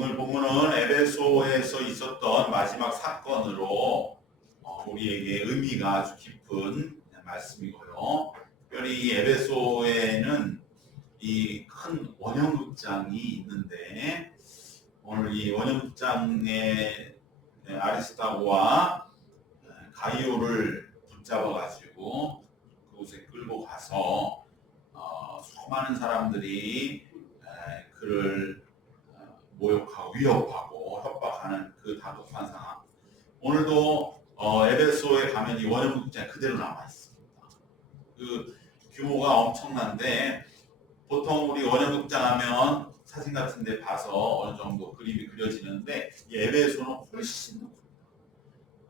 오늘 본문은 에베소에서 있었던 마지막 사건으로 우리에게 의미가 아주 깊은 말씀이고요. 특별히 이 에베소에는 이 큰 원형극장이 있는데 오늘 이 원형극장에 아리스타고와 가이오를 붙잡아가지고 그곳에 끌고 가서 수많은 사람들이 그를 모욕하고 위협하고 협박하는 그 다급한 상황. 오늘도 에베소에 가면 이 원형극장이 그대로 남아 있습니다. 그 규모가 엄청난데 보통 우리 원형극장 하면 사진 같은 데 봐서 어느 정도 그림이 그려지는데 이 에베소는 훨씬 더 큽니다.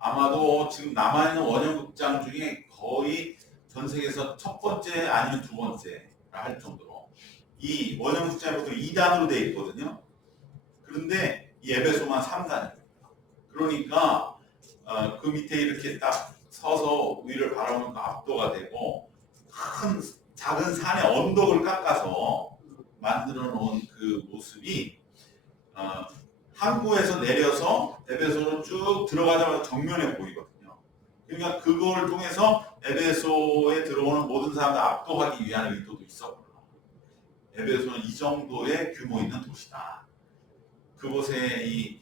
아마도 지금 남아있는 원형극장 중에 거의 전 세계에서 첫 번째 아니면 두 번째라 할 정도로 이 원형극장이 보통 2단으로 되어 있거든요. 그런데 이 에베소만 3단입니다. 그러니까 그 밑에 이렇게 딱 서서 위를 바라보니까 압도가 되고 큰 작은 산의 언덕을 깎아서 만들어 놓은 그 모습이 항구에서 내려서 에베소로 쭉 들어가자마자 정면에 보이거든요. 그러니까 그걸 통해서 에베소에 들어오는 모든 사람들 압도하기 위한 의도도 있었구나. 에베소는 이 정도의 규모 있는 도시다. 그곳에 이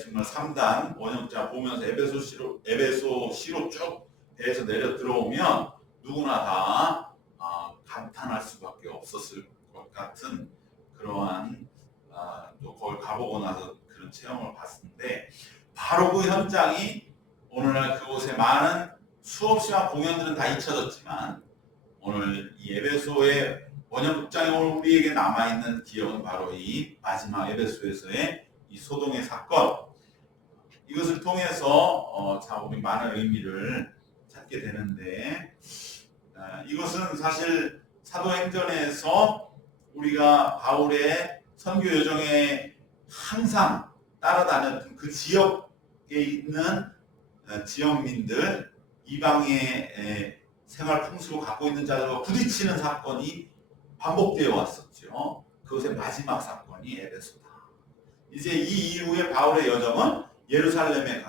정말 3단 원형극장 보면서 에베소시로 쭉 배에서 내려 들어오면 누구나 다 감탄할 수밖에 없었을 것 같은 그러한 또 거기 가보고 나서 그런 체험을 봤는데 바로 그 현장이 오늘날 그곳에 많은 수없이 많은 공연들은 다 잊혀졌지만 오늘 이 에베소의 원형극장에 오늘 우리에게 남아있는 기억은 바로 이 마지막 에베소에서의 이 소동의 사건, 이것을 통해서 참 우리 많은 의미를 찾게 되는데 이것은 사실 사도행전에서 우리가 바울의 선교 여정에 항상 따라다녔던 그 지역에 있는 지역민들, 이방의 생활 풍습을 갖고 있는 자들과 부딪히는 사건이 반복되어 왔었죠. 그것의 마지막 사건이 에베소다. 이제 이 이후에 바울의 여정은 예루살렘에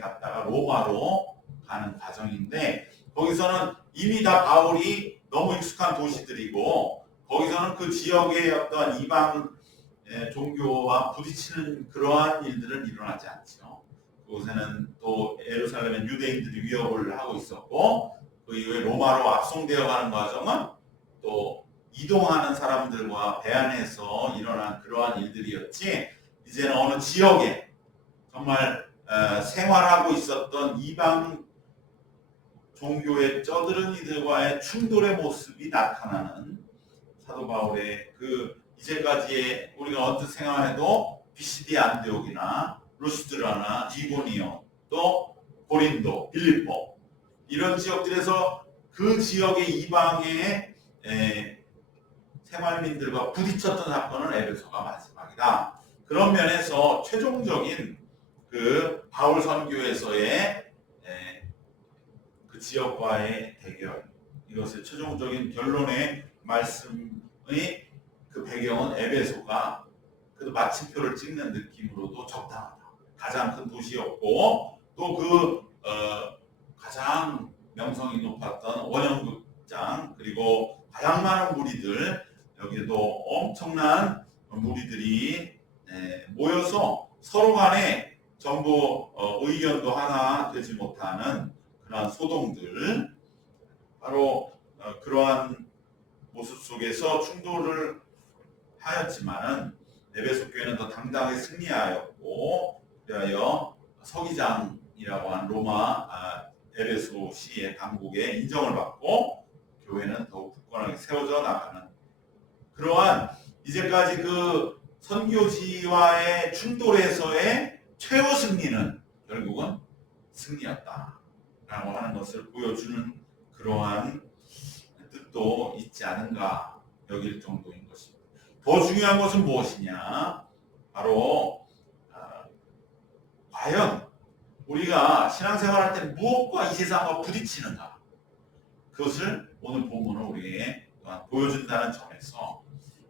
갔다가 로마로 가는 과정인데 거기서는 이미 다 바울이 너무 익숙한 도시들이고 거기서는 그 지역의 어떤 이방 종교와 부딪히는 그러한 일들은 일어나지 않죠. 그곳에는 또 예루살렘의 유대인들이 위협을 하고 있었고 그 이후에 로마로 압송되어 가는 과정은 또 이동하는 사람들과 배 안에서 일어난 그러한 일들이었지 이제는 어느 지역에 정말 생활하고 있었던 이방 종교의 쩌드른 이들과의 충돌의 모습이 나타나는 사도 바울의 그 이제까지의 우리가 언뜻 생각해도 비시디 안디옥이나 루스드라나 이고니온 또 고린도, 빌립보 이런 지역들에서 그 지역의 이방의 생활민들과 부딪혔던 사건은 에베소가 마지막이다. 그런 면에서 최종적인 그 바울 선교에서의 그 지역과의 대결, 이것의 최종적인 결론의 말씀의 그 배경은 에베소가 그래도 마침표를 찍는 느낌으로도 적당하다. 가장 큰 도시였고 또 그 가장 명성이 높았던 원형극장 그리고 가장 많은 무리들 여기에도 엄청난 무리들이 모여서 서로 간에 전부 의견도 하나 되지 못하는 그러한 소동들 바로 그러한 모습 속에서 충돌을 하였지만은 에베소 교회는 더 당당하게 승리하였고 그리하여 서기장이라고 하는 로마 에베소시의 당국의 인정을 받고 교회는 더욱 굳건하게 세워져 나가는 그러한 이제까지 그 선교지와의 충돌에서의 최후 승리는 결국은 승리였다라고 하는 것을 보여주는 그러한 뜻도 있지 않은가 여길 정도인 것입니다. 더 중요한 것은 무엇이냐? 바로 과연 우리가 신앙생활할 때 무엇과 이 세상과 부딪히는가? 그것을 오늘 본문은 우리에게 보여준다는 점에서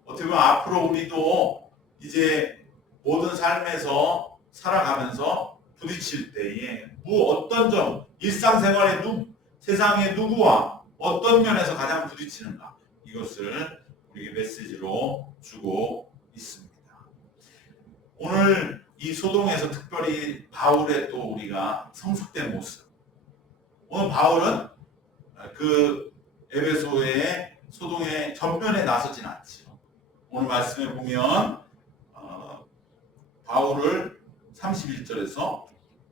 어떻게 보면 앞으로 우리도 이제 모든 삶에서 살아가면서 부딪힐 때에 어떤 점, 일상생활의 세상의 누구와 어떤 면에서 가장 부딪히는가, 이것을 우리에게 메시지로 주고 있습니다. 오늘 이 소동에서 특별히 바울의 또 우리가 성숙된 모습, 오늘 바울은 그 에베소의 소동의 전면에 나서진 않죠. 오늘 말씀에 보면 바울을 31절에서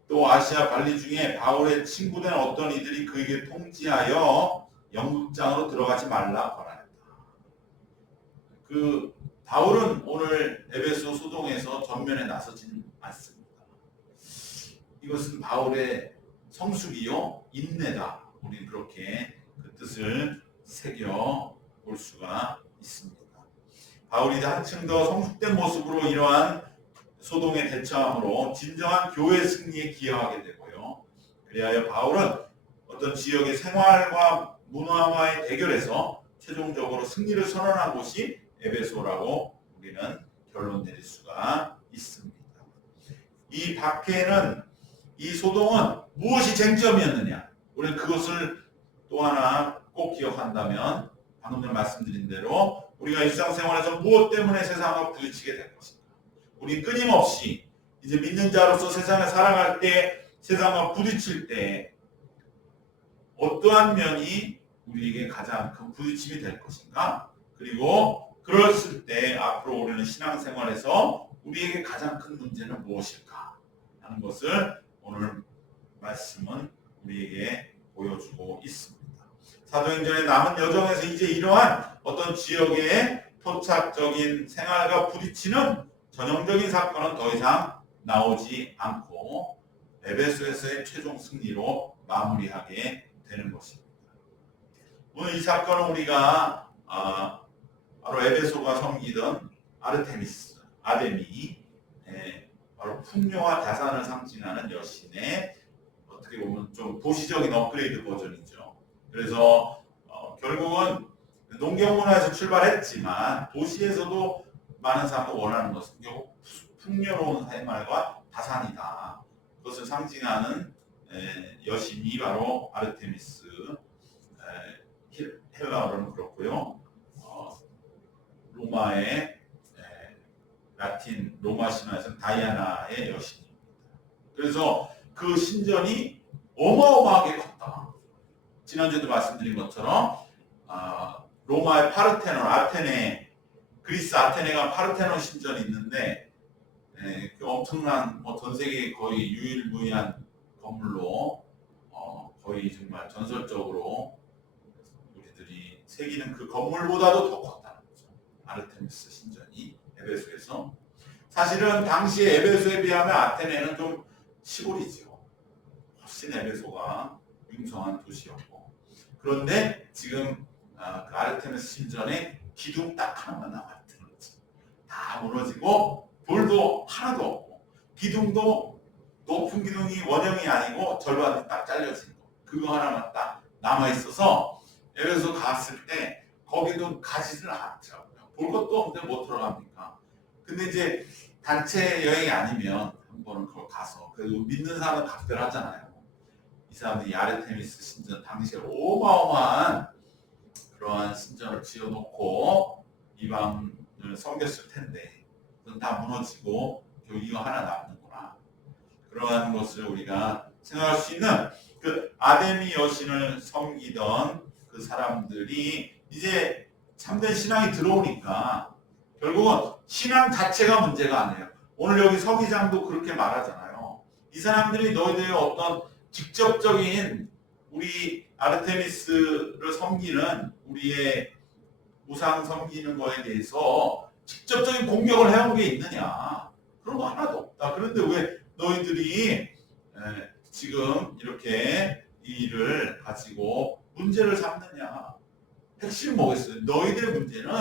또 아시아 발리 중에 바울의 친구된 어떤 이들이 그에게 통지하여 영국장으로 들어가지 말라 권하였다. 그 바울은 오늘 에베소 소동에서 전면에 나서지는 않습니다. 이것은 바울의 성숙이요 인내다. 우리는 그렇게 그 뜻을 새겨 볼 수가 있습니다. 바울이 한층 더 성숙된 모습으로 이러한 소동에 대처함으로 진정한 교회 승리에 기여하게 되고요. 그리하여 바울은 어떤 지역의 생활과 문화와의 대결에서 최종적으로 승리를 선언한 곳이 에베소라고 우리는 결론 내릴 수가 있습니다. 이 밖에는 이 소동은 무엇이 쟁점이었느냐? 우리는 그것을 또 하나 꼭 기억한다면 방금 전에 말씀드린 대로 우리가 일상생활에서 무엇 때문에 세상과 부딪히게 될 것인가? 우리 끊임없이 이제 믿는 자로서 세상에 살아갈 때, 세상과 부딪힐 때 어떠한 면이 우리에게 가장 큰 부딪힘이 될 것인가? 그리고 그랬을 때 앞으로 우리는 신앙생활에서 우리에게 가장 큰 문제는 무엇일까? 하는 것을 오늘 말씀은 우리에게 보여주고 있습니다. 사도행전의 남은 여정에서 이제 이러한 어떤 지역의 토착적인 생활과 부딪히는 전형적인 사건은 더 이상 나오지 않고 에베소에서의 최종 승리로 마무리하게 되는 것입니다. 오늘 이 사건은 우리가 바로 에베소가 섬기던 아르테미스, 아데미, 바로 풍요와 다산을 상징하는 여신의 어떻게 보면 좀 도시적인 업그레이드 버전이죠. 그래서 결국은 농경문화에서 출발했지만 도시에서도 많은 사람이 원하는 것은 결국 풍요로운 생활과 다산이다. 그것을 상징하는 여신이 바로 아르테미스, 헬라어로는 그렇고요. 로마의 라틴 로마 신화에서는 다이아나의 여신입니다. 그래서 그 신전이 어마어마하게 컸다. 지난주에도 말씀드린 것처럼 로마의 파르테논, 아테네, 그리스 아테네가 파르테논 신전이 있는데 그 엄청난 전 세계 거의 유일무이한 건물로 거의 정말 전설적으로 우리들이 새기는 그 건물보다도 더 컸다는 거죠. 아르테미스 신전이 에베소에서. 사실은 당시에 에베소에 비하면 아테네는 좀 시골이죠. 훨씬 에베소가 융성한 도시였고. 그런데 지금 그 아르테미스 신전에 기둥 딱 하나만 남아있는 거지. 다 무너지고 돌도 하나도 없고 기둥도 높은 기둥이 원형이 아니고 절반이 딱 잘려진 거. 그거 하나만 딱 남아있어서 에베소 갔을 때 거기도 가지를 않더라고요. 볼 것도 없는데 못 들어갑니까? 근데 이제 단체 여행이 아니면 한 번은 그걸 가서 그래도 믿는 사람은 각별하잖아요. 이 사람들이 아르테미스 신전 당시에 어마어마한 그러한 신전을 지어놓고 이방을 섬겼을 텐데 그건 다 무너지고 결국 이거 하나 남는구나. 그러한 것을 우리가 생각할 수 있는 그 아데미 여신을 섬기던 그 사람들이 이제 참된 신앙이 들어오니까 결국은 신앙 자체가 문제가 아니에요. 오늘 여기 서기장도 그렇게 말하잖아요. 이 사람들이 너희들의 어떤 직접적인 우리 아르테미스를 섬기는 우리의 우상 섬기는 거에 대해서 직접적인 공격을 해온 게 있느냐? 그런 거 하나도 없다. 그런데 왜 너희들이 지금 이렇게 이 일을 가지고 문제를 삼느냐? 핵심은 뭐겠어요? 너희들의 문제는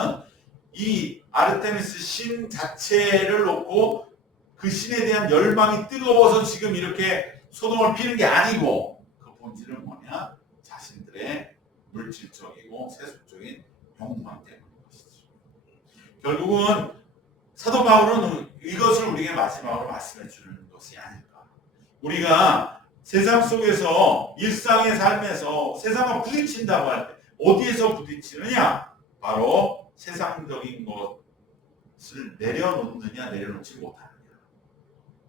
이 아르테미스 신 자체를 놓고 그 신에 대한 열망이 뜨거워서 지금 이렇게 소동을 피는 게 아니고 그 본질은 뭐냐? 자신들의 물질적이고 세속적인 욕망 때문인 것이죠. 결국은 사도 바울은 이것을 우리에게 마지막으로 말씀해 주는 것이 아닐까. 우리가 세상 속에서 일상의 삶에서 세상과 부딪힌다고 할 때 어디에서 부딪히느냐? 바로 세상적인 것을 내려놓느냐 내려놓지 못하느냐.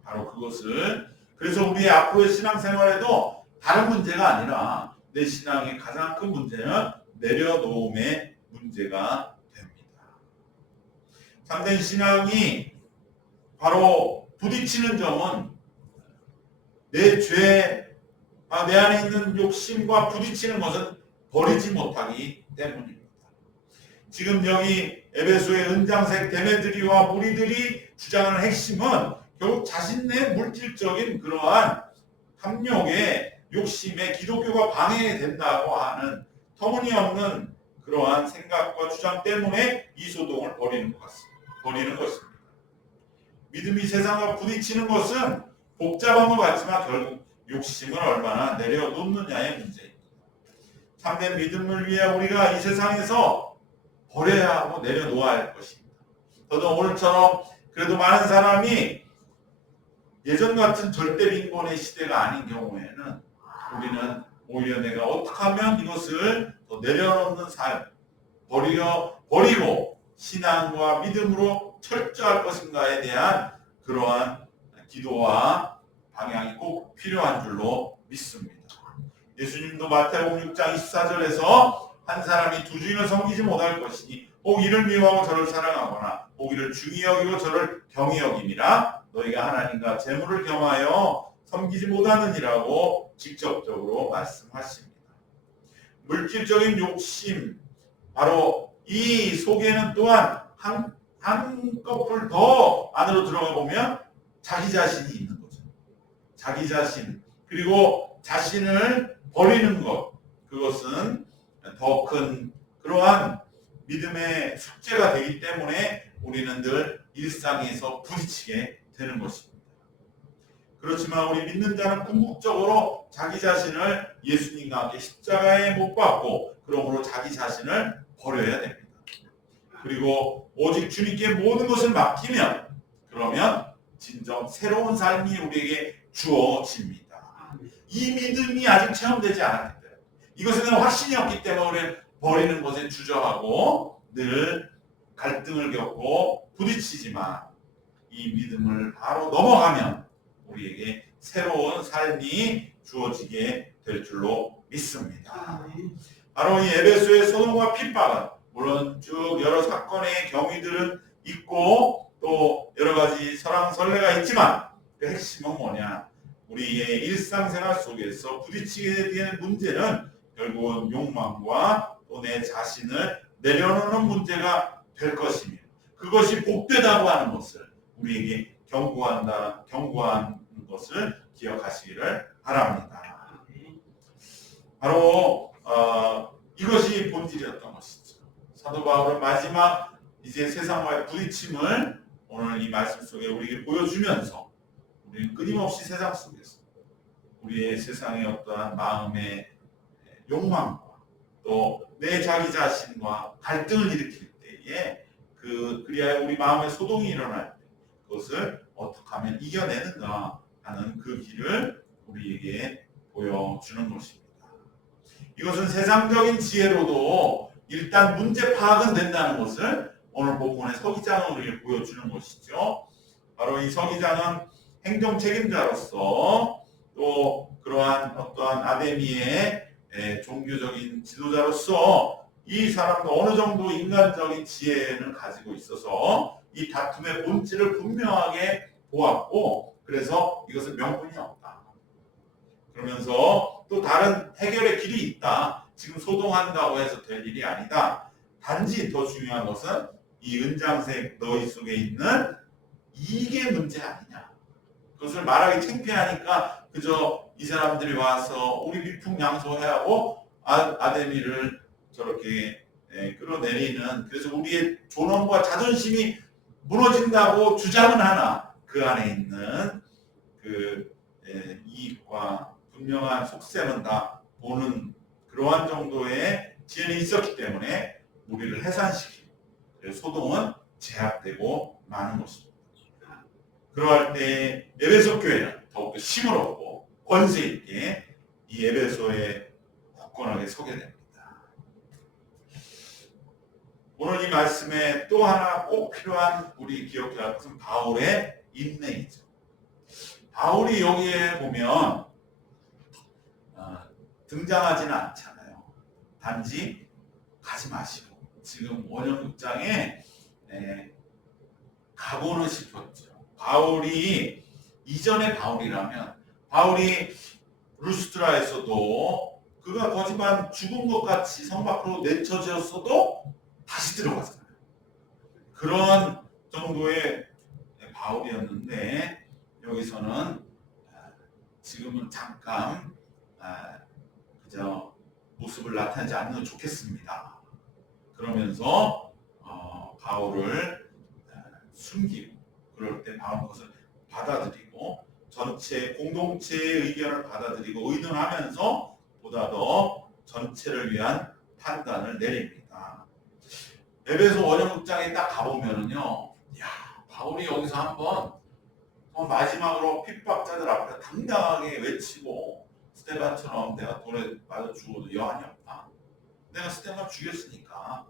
바로 그것을, 그래서 우리의 앞으로의 신앙생활에도 다른 문제가 아니라 내 신앙의 가장 큰 문제는 내려놓음의 문제가 됩니다. 참된 신앙이 바로 부딪히는 점은 내 죄, 내 안에 있는 욕심과 부딪히는 것은 버리지 못하기 때문입니다. 지금 여기 에베소의 은장색 데메드리와 무리들이 주장하는 핵심은 결국 자신의 물질적인 그러한 탐욕에 욕심에 기독교가 방해된다고 하는 터무니없는 그러한 생각과 주장 때문에 이 소동을 벌이는 것입니다. 믿음이 세상과 부딪히는 것은 복잡한 것 같지만 결국 욕심을 얼마나 내려놓느냐의 문제입니다. 참된 믿음을 위해 우리가 이 세상에서 버려야 하고 내려놓아야 할 것입니다. 저도 오늘처럼 그래도 많은 사람이 예전 같은 절대 빈곤의 시대가 아닌 경우에는 우리는 오히려 내가 어떻게 하면 이것을 더 내려놓는 삶, 버리고 신앙과 믿음으로 철저할 것인가에 대한 그러한 기도와 방향이 꼭 필요한 줄로 믿습니다. 예수님도 마태복음 6장 24절에서 한 사람이 두 주인을 섬기지 못할 것이니 혹 이를 미워하고 저를 사랑하거나 혹 이를 중히 여기고 저를 경히 여김이라 너희가 하나님과 재물을 겸하여 섬기지 못하느니라고 직접적으로 말씀하십니다. 물질적인 욕심, 바로 이 속에는 또한 한꺼풀 더 안으로 들어가 보면 자기 자신이 있는 거죠. 자기 자신, 그리고 자신을 버리는 것, 그것은 더 큰 그러한 믿음의 숙제가 되기 때문에 우리는 늘 일상에서 부딪히게 되는 것입니다. 그렇지만 우리 믿는 자는 궁극적으로 자기 자신을 예수님과 함께 십자가에 못 박고 그러므로 자기 자신을 버려야 됩니다. 그리고 오직 주님께 모든 것을 맡기면 그러면 진정 새로운 삶이 우리에게 주어집니다. 이 믿음이 아직 체험되지 않았기 때문에 이것에 대한 확신이 없기 때문에 우리는 버리는 것에 주저하고 늘 갈등을 겪고 부딪히지만 이 믿음을 바로 넘어가면 우리에게 새로운 삶이 주어지게 될 줄로 믿습니다. 바로 이 에베소의 소동과 핍박은 물론 쭉 여러 사건의 경위들은 있고 또 여러 가지 설왕설래가 있지만 그 핵심은 뭐냐? 우리의 일상생활 속에서 부딪히게 되는 문제는 결국은 욕망과 또 내 자신을 내려놓는 문제가 될 것이며 그것이 복되다고 하는 것을 우리에게 경고한 것을 기억하시기를 바랍니다. 바로 이것이 본질이었던 것이죠. 사도 바울은 마지막 이제 세상과의 부딪힘을 오늘 이 말씀 속에 우리에게 보여주면서 우리는 끊임없이 세상 속에서 우리의 세상의 어떠한 마음의 욕망과 또 내 자기 자신과 갈등을 일으킬 때에 그리하여 우리 마음에 소동이 일어날 때 그것을 어떻게 하면 이겨내는가 하는 그 길을 우리에게 보여주는 것입니다. 이것은 세상적인 지혜로도 일단 문제 파악은 된다는 것을 오늘 본문의 서기장은 우리에게 보여주는 것이죠. 바로 이 서기장은 행정 책임자로서 또 그러한 어떠한 아데미의 종교적인 지도자로서 이 사람도 어느 정도 인간적인 지혜를 가지고 있어서 이 다툼의 본질을 분명하게 보았고 그래서 이것은 명분이 없다. 그러면서 또 다른 해결의 길이 있다. 지금 소동한다고 해서 될 일이 아니다. 단지 더 중요한 것은 이 은장색 너희 속에 있는 이게 문제 아니냐. 그것을 말하기 창피하니까 그저 이 사람들이 와서 우리 미풍양소해야 하고 아데미를 저렇게 끌어내리는 그래서 우리의 존엄과 자존심이 무너진다고 주장은 하나 그 안에 있는 그 이익과 분명한 속셈은 다 보는 그러한 정도의 지혜는 있었기 때문에 우리를 해산시키고 소동은 제압되고 마는 것입니다. 그러할 때 에베소 교회는 더욱더 힘을 얻고 권세 있게 이 에베소에 굳건하게 서게 됩니다. 오늘 이 말씀에 또 하나 꼭 필요한 우리 기억해야 할 것은 바울의 인내이죠. 바울이 여기에 보면 등장하지는 않잖아요. 단지 가지 마시고 지금 원형극장에 가고는 싶었죠. 바울이 이전의 바울이라면 바울이 루스트라에서도 그가 거짓말 죽은 것 같이 성 밖으로 내쳐졌어도 다시 들어갔잖아요. 그런 정도의 바울이었는데 여기서는 지금은 잠깐 그저 모습을 나타내지 않으면 좋겠습니다. 그러면서 바울을 숨기고 그럴 때 바울은 그것을 받아들이고 전체 공동체의 의견을 받아들이고 의논하면서 보다 더 전체를 위한 판단을 내립니다. 에베소 원형극장에 딱 가보면은요, 야, 바울이 여기서 한번 마지막으로 핍박자들 앞에 당당하게 외치고 스테반처럼 내가 돌에 맞아 죽어도 여한이 없다. 내가 스테반 죽였으니까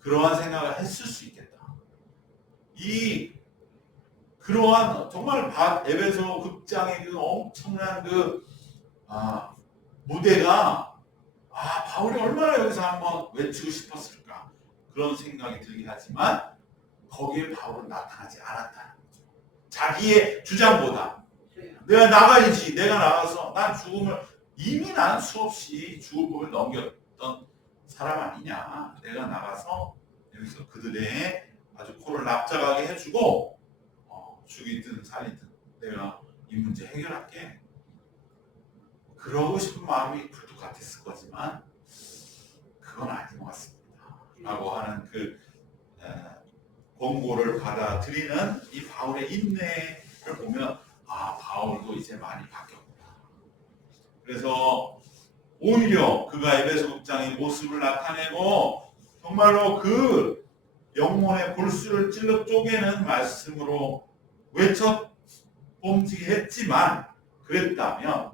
그러한 생각을 했을 수 있겠다. 그러한 정말 에베소 극장의 그 엄청난 무대가 바울이 얼마나 여기서 한번 외치고 싶었을까 그런 생각이 들긴 하지만 거기에 바울은 나타나지 않았다는 거죠. 자기의 주장보다 내가 나가야지, 내가 나가서 난 죽음을 이미 난 수없이 죽음을 넘겼던 사람 아니냐. 내가 나가서 여기서 그들의 아주 코를 납작하게 해주고 죽이든 살리든 내가 이 문제 해결할게. 그러고 싶은 마음이 굴뚝 같았을 거지만 그건 아닌 것 같습니다. 라고 하는 권고를 받아들이는 이 바울의 인내를 보면 바울도 이제 많이 바뀌었구나. 그래서 오히려 그가 에베소 극장의 모습을 나타내고 정말로 그 영혼의 골수를 찔러 쪼개는 말씀으로 외쳐 봄지게 했지만 그랬다면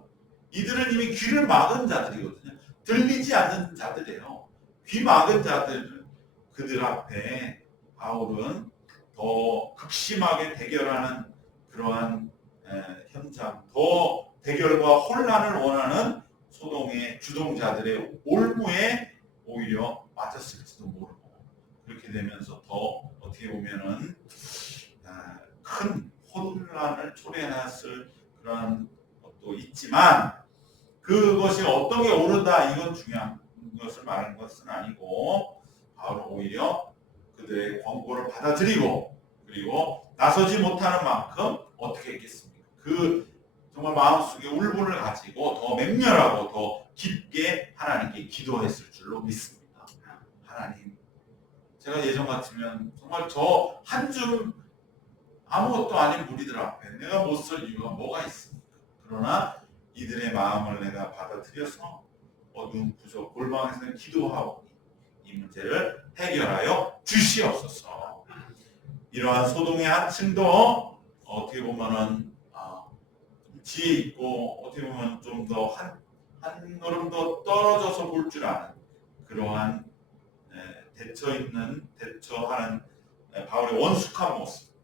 이들은 이미 귀를 막은 자들이거든요. 들리지 않는 자들이에요. 귀 막은 자들은 그들 앞에 바울은 더 극심하게 대결하는 그러한 현장, 더 대결과 혼란을 원하는 소동의 주동자들의 올무에 오히려 맞았을지도 모르고 그렇게 되면서 더 어떻게 보면은 큰 혼란을 초래했을 그런 것도 있지만 그것이 어떤 게 옳다 이건 중요한 것을 말하는 것은 아니고 바울은 오히려 그들의 권고를 받아들이고 그리고 나서지 못하는 만큼 어떻게 했겠습니까? 정말 마음속에 울분을 가지고 더 맹렬하고 더 깊게 하나님께 기도했을 줄로 믿습니다. 하나님, 제가 예전 같으면 정말 저 한 줌 아무것도 아닌 무리들 앞에 내가 못 설 이유가 뭐가 있습니까? 그러나 이들의 마음을 내가 받아들여서 어두운 구조 골방에서 기도하고 이 문제를 해결하여 주시옵소서. 이러한 소동의 한층도 어떻게 보면은 지혜 있고 어떻게 보면 좀 더 한 걸음 더 떨어져서 볼 줄 아는 그러한 대처하는 바울의 원숙한 모습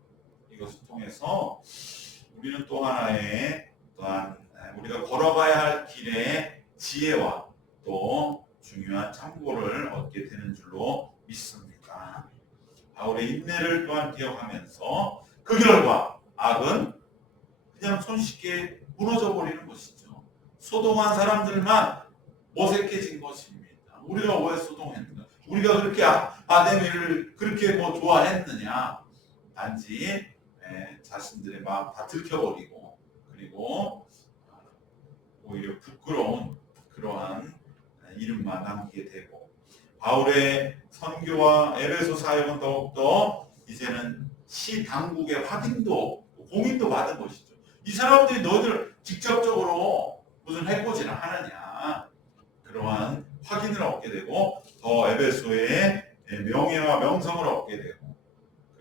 이것을 통해서 우리는 또 하나의 또한 우리가 걸어가야 할 길의 지혜와 또 중요한 참고를 얻게 되는 줄로 믿습니다. 바울의 인내를 또한 기억하면서 그 결과 악은 그냥 손쉽게 무너져 버리는 것이죠. 소동한 사람들만 어색해진 것입니다. 우리가 왜 소동했는가? 우리가 그렇게 아데미를 그렇게 좋아했느냐? 단지 자신들의 마음 다 들켜버리고 그리고 오히려 부끄러운 그러한 이름만 남기게 되고 바울의 선교와 에베소 사역은 더욱더 이제는 시 당국의 확인도 공인도 받은 것이죠. 이 사람들이 너희들 직접적으로 무슨 해코지를 하느냐 그러한 확인을 얻게 되고 더 에베소의 명예와 명성을 얻게 되고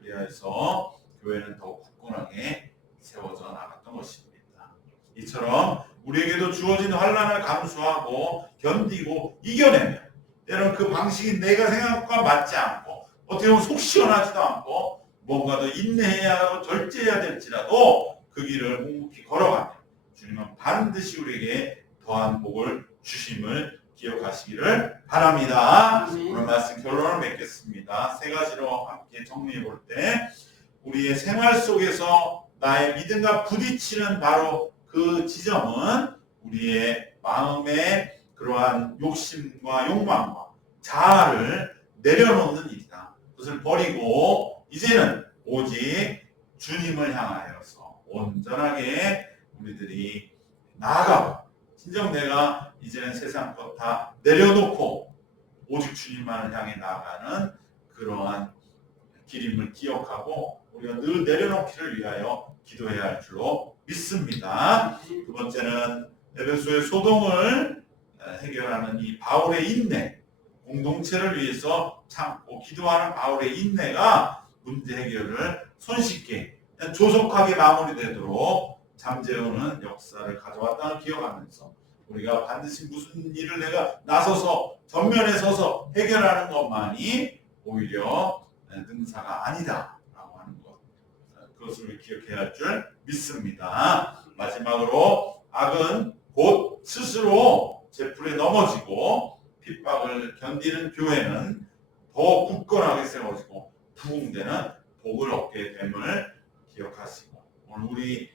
그리하여서 교회는 더욱 굳건하게 세워져 나갔던 것입니다. 이처럼 우리에게도 주어진 환난을 감수하고 견디고 이겨내면 때로는 그 방식이 내가 생각한 것과 맞지 않고 어떻게 보면 속 시원하지도 않고 뭔가 더 인내해야 하고 절제해야 될지라도 그 길을 묵묵히 걸어가면 주님은 반드시 우리에게 더한 복을 주심을 기억하시기를 바랍니다. 오늘 말씀 결론을 맺겠습니다. 세 가지로 함께 정리해 볼 때 우리의 생활 속에서 나의 믿음과 부딪히는 바로 그 지점은 우리의 마음의 그러한 욕심과 욕망과 자아를 내려놓는 일이다. 그것을 버리고 이제는 오직 주님을 향하여서 온전하게 우리들이 나아가고 진정 내가 이제는 세상 것 다 내려놓고 오직 주님만을 향해 나아가는 그러한 길임을 기억하고 우리가 늘 내려놓기를 위하여 기도해야 할 줄로 믿습니다. 두 번째는 에베소의 소동을 해결하는 이 바울의 인내, 공동체를 위해서 참고 기도하는 바울의 인내가 문제 해결을 손쉽게 조속하게 마무리되도록 잠재우는 역사를 가져왔다는 기억하면서 우리가 반드시 무슨 일을 내가 나서서 전면에 서서 해결하는 것만이 오히려 능사가 아니다라고 하는 것, 그것을 기억해야 할 줄 믿습니다. 마지막으로 악은 곧 스스로 제풀에 넘어지고 핍박을 견디는 교회는 더 굳건하게 세워지고 부흥되는 복을 얻게 됨을 기억하시고 오늘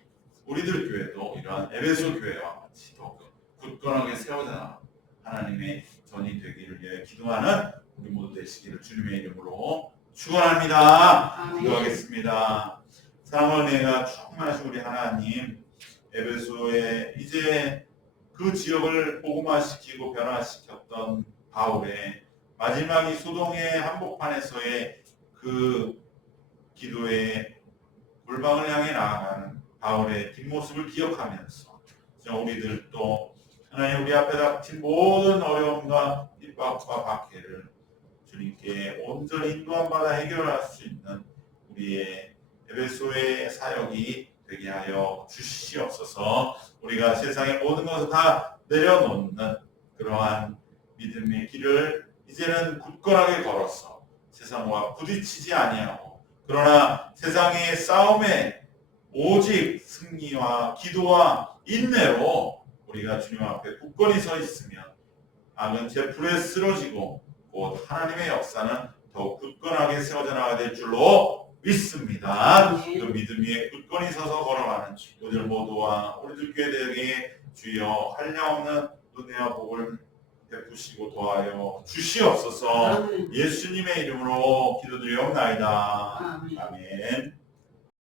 우리들 교회도 이러한 에베소 교회와 같이 더 굳건하게 세워져 하나님의 전이 되기를 위해 기도하는 우리 모두 되시기를 주님의 이름으로 축원합니다. 기도하겠습니다. 사랑하는 은혜가 충만하신 우리 하나님, 에베소에 이제 그 지역을 복음화시키고 변화시켰던 바울의 마지막 이 소동의 한복판에서의 그 기도의 골방을 향해 나아가는 바울의 뒷모습을 기억하면서 우리들도 하나님 우리 앞에 닥친 모든 어려움과 핍박과 박해를 주님께 온전히 인도함 받아 해결할 수 있는 우리의 에베소의 사역이 되게 하여 주시옵소서. 우리가 세상의 모든 것을 다 내려놓는 그러한 믿음의 길을 이제는 굳건하게 걸어서 세상과 부딪히지 아니하고 그러나 세상의 싸움에 오직 승리와 기도와 인내로 우리가 주님 앞에 굳건히 서 있으면 악은 제풀에 쓰러지고 곧 하나님의 역사는 더욱 굳건하게 세워져 나가야 될 줄로 믿습니다. 그 믿음 위에 굳건히 서서 걸어가는 우리들 모두와 우리들 교회들에게 주여 한량없는 은혜와 복을 베푸시고 도와여 주시옵소서. 예수님의 이름으로 기도드리옵나이다. 아멘.